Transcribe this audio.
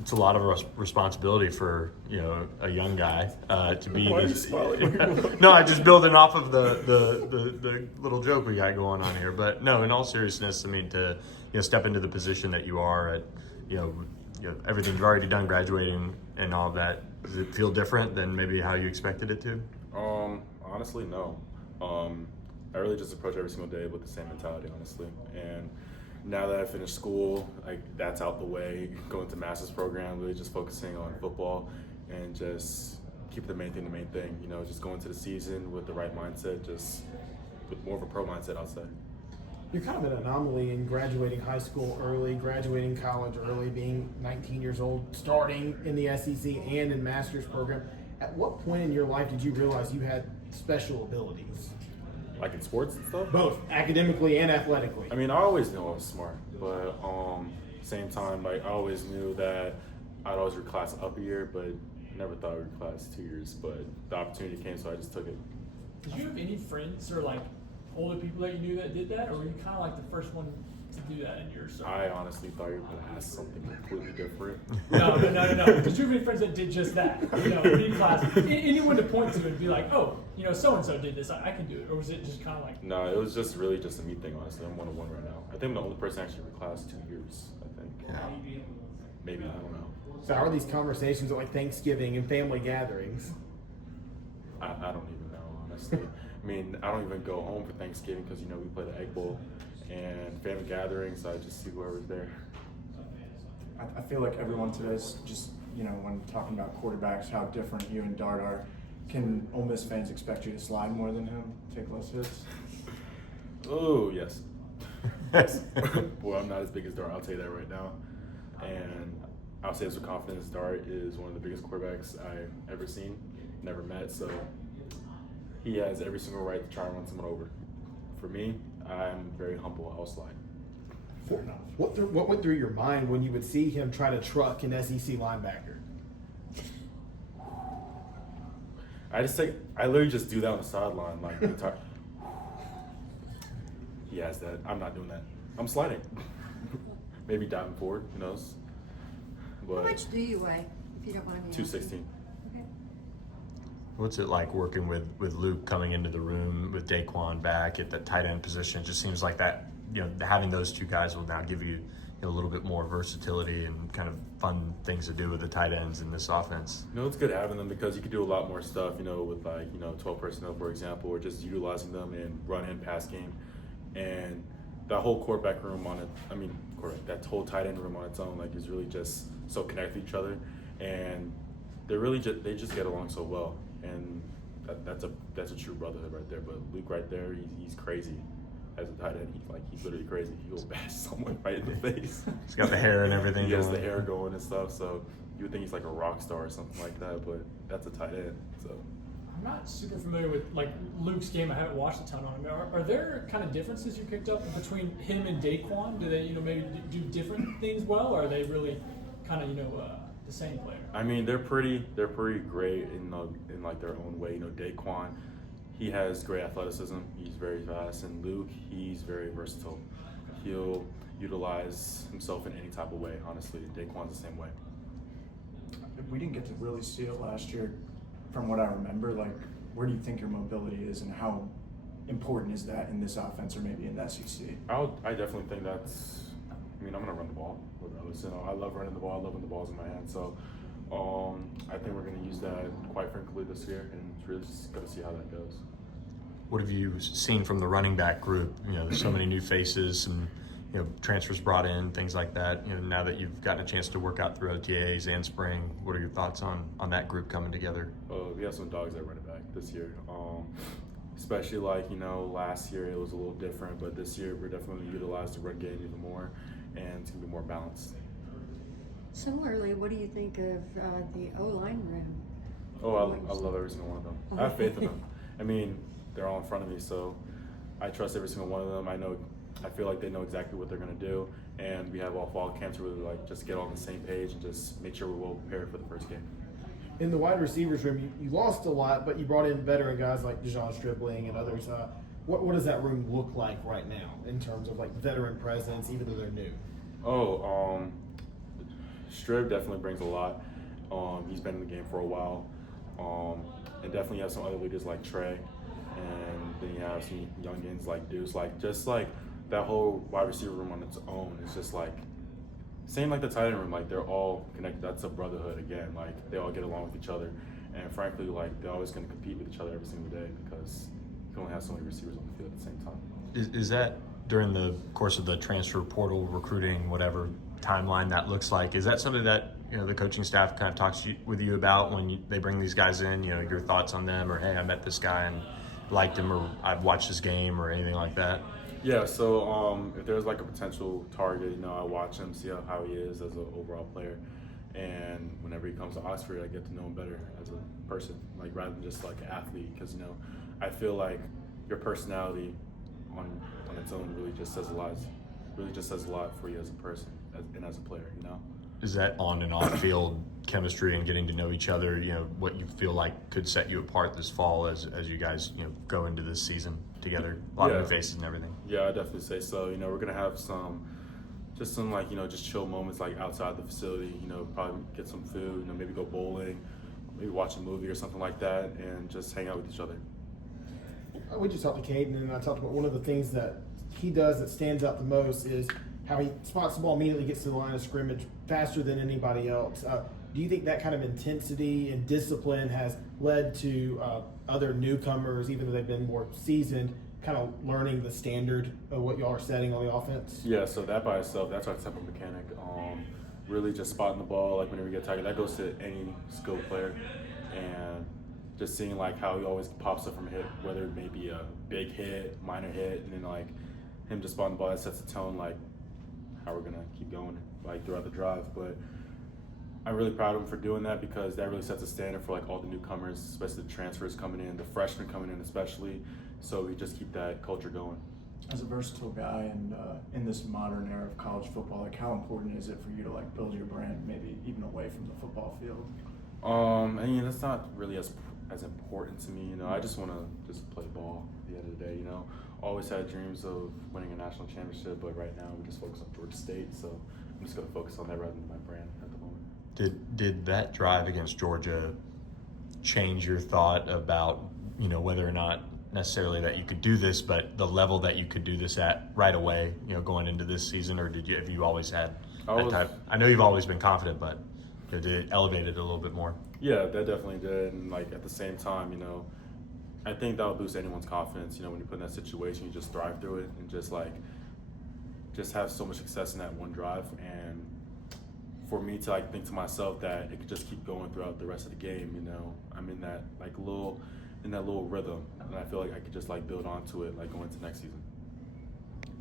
It's a lot of responsibility for a young guy to be this. No, I just building off of the little joke we got going on here. But no, in all seriousness, I mean to step into the position that you are at, everything you've already done, graduating and all of that. Does it feel different than maybe how you expected it to? Honestly, no. I really just approach every single day with the same mentality, honestly. And now that I finished school, that's out the way, going to master's program, really just focusing on football and just keep the main thing, just going to the season with the right mindset, just with more of a pro mindset, I'll say. You're kind of an anomaly in graduating high school early, graduating college early, being 19 years old, starting in the SEC and in master's program. At what point in your life did you realize you had special abilities? Like in sports and stuff? Both, academically and athletically. I mean, I always knew I was smart, but same time, I always knew that I'd always reclass up a year, but never thought I would reclass 2 years. But the opportunity came, so I just took it. Did you have any friends or older people that you knew that did that, or were you kind of the first one to do that in your circle? I honestly thought you were going to ask something completely different. No. Did you have any friends that did just that? In class, anyone to point to and be like, oh, so and so did this, I can do it, or was it just kind of No, it was just really just a me thing. Honestly, I'm 101 right now. I think I'm the only person actually reclassed 2 years. I think. Yeah. Maybe, I don't know. So how are these conversations at Thanksgiving and family gatherings? I don't even know, honestly. I mean, I don't even go home for Thanksgiving because, we play the Egg Bowl and family gatherings, so I just see whoever's there. I feel like everyone today is just, when talking about quarterbacks, how different you and Dart are. Can Ole Miss fans expect you to slide more than him, take less hits? Oh, yes. Boy, I'm not as big as Dart, I'll tell you that right now. And I'll say this with confidence, Dart is one of the biggest quarterbacks I've ever seen, never met, so he has every single right to try and run someone over. For me, I'm very humble, I'll slide. What went through your mind when you would see him try to truck an SEC linebacker? I literally just do that on the sideline, the entire. He has that. I'm not doing that. I'm sliding. Maybe diving forward, who knows? But how much do you weigh, if you don't mind me asking? 216. Okay. What's it like working with Luke coming into the room with Daquan back at the tight end position? It just seems like that, having those two guys will now give you a little bit more versatility and kind of fun things to do with the tight ends in this offense. It's good having them because you can do a lot more stuff, with 12 personnel, for example, or just utilizing them in run and pass game. And that whole quarterback room that whole tight end room on its own, is really just so connected to each other. And they just get along so well. And that's a true brotherhood right there. But Luke right there, he's crazy. As a tight end, he's literally crazy. He'll bash someone right in the face. He's got the hair and everything. He has the hair going and stuff, so you would think he's like a rock star or something like that, but that's a tight end. So I'm not super familiar with Luke's game. I haven't watched a ton on him. Are there kind of differences you picked up between him and Daquan? Do they maybe do different things well, or are they really kind of the same player? I mean, they're pretty great in their own way. Daquan, he has great athleticism. He's very fast, and Luke, he's very versatile. He'll utilize himself in any type of way. Honestly, Daquan's the same way. We didn't get to really see it last year. From what I remember, where do you think your mobility is, and how important is that in this offense or maybe in the SEC? I definitely think that's. I'm gonna run the ball regardless. I love running the ball. I love when the ball's in my hand. So, I think we're gonna use that quite frankly this year, and it's really just gotta see how that goes. What have you seen from the running back group? There's so many new faces and transfers brought in, things like that. Now that you've gotten a chance to work out through OTAs and spring, what are your thoughts on that group coming together? We have some dogs at running back this year. Especially last year it was a little different, but this year we're definitely going to utilize the run game even more, and it's going to be more balanced. Similarly, what do you think of the O-line room? I love every single one of them. I have faith in them. They're all in front of me, so I trust every single one of them. I feel like they know exactly what they're going to do, and we have all fall camps to really just get on the same page and just make sure we're well prepared for the first game. In the wide receivers room, you lost a lot, but you brought in veteran guys like Dejon Stribling and others. What does that room look like right now in terms of veteran presence, even though they're new? Strib definitely brings a lot. He's been in the game for a while. And definitely you have some other leaders like Trey, and then you have some youngins like Deuce, like just like that whole wide receiver room on its own. It's just like same like the tight end room, like they're all connected. That's a brotherhood again. Like they all get along with each other, and frankly, like they're always going to compete with each other every single day because you can only have so many receivers on the field at the same time. Is that during the course of the transfer portal recruiting, whatever timeline that looks like? Is that something that the coaching staff kind of talks with you about when they bring these guys in? Your thoughts on them, or hey, I met this guy and liked him, or I've watched this game, or anything like that? Yeah. So if there's like a potential target, I watch him, see how he is as an overall player, and whenever he comes to Oxford, I get to know him better as a person, like rather than just like an athlete, because I feel like your personality on its own really just says a lot for you as a person and as a player. Is that on and off field chemistry and getting to know each other, what you feel like could set you apart this fall as you guys, go into this season together, a lot of new faces and everything? Yeah, I definitely say so. We're going to have some like, just chill moments like outside the facility, probably get some food, maybe go bowling, maybe watch a movie or something like that, and just hang out with each other. We just talked to Caden, and I talked about one of the things that he does that stands out the most is how he spots the ball, immediately gets to the line of scrimmage faster than anybody else. Do you think that kind of intensity and discipline has led to other newcomers, even though they've been more seasoned, kind of learning the standard of what y'all are setting on the offense? Yeah, so that by itself, that's our type of mechanic. Really just spotting the ball, like whenever we get targeted, that goes to any skilled player. And just seeing like how he always pops up from a hit, whether it may be a big hit, minor hit, and then like him just spotting the ball, that sets the tone like how we're gonna keep going like throughout the drive. But I'm really proud of him for doing that because that really sets a standard for like all the newcomers, especially the transfers coming in, the freshmen coming in especially. So we just keep that culture going. As a versatile guy and in this modern era of college football, like how important is it for you to like build your brand, maybe even away from the football field? That's not really as important to me. I just want to just play ball at the end of the day. Always had dreams of winning a national championship, but right now we just focus on Georgia State. So I'm just going to focus on that rather than my brand at the moment. Did that drive against Georgia change your thought about whether or not necessarily that you could do this, but the level that you could do this at right away, going into this season, or have you always had that type? I know you've always been confident, but did it elevate it a little bit more? Yeah, that definitely did. And like at the same time, I think that would boost anyone's confidence. When you put in that situation, you just thrive through it and just have so much success in that one drive. And for me to think to myself that it could just keep going throughout the rest of the game, I'm in that little rhythm, and I feel like I could just build onto it going into next season.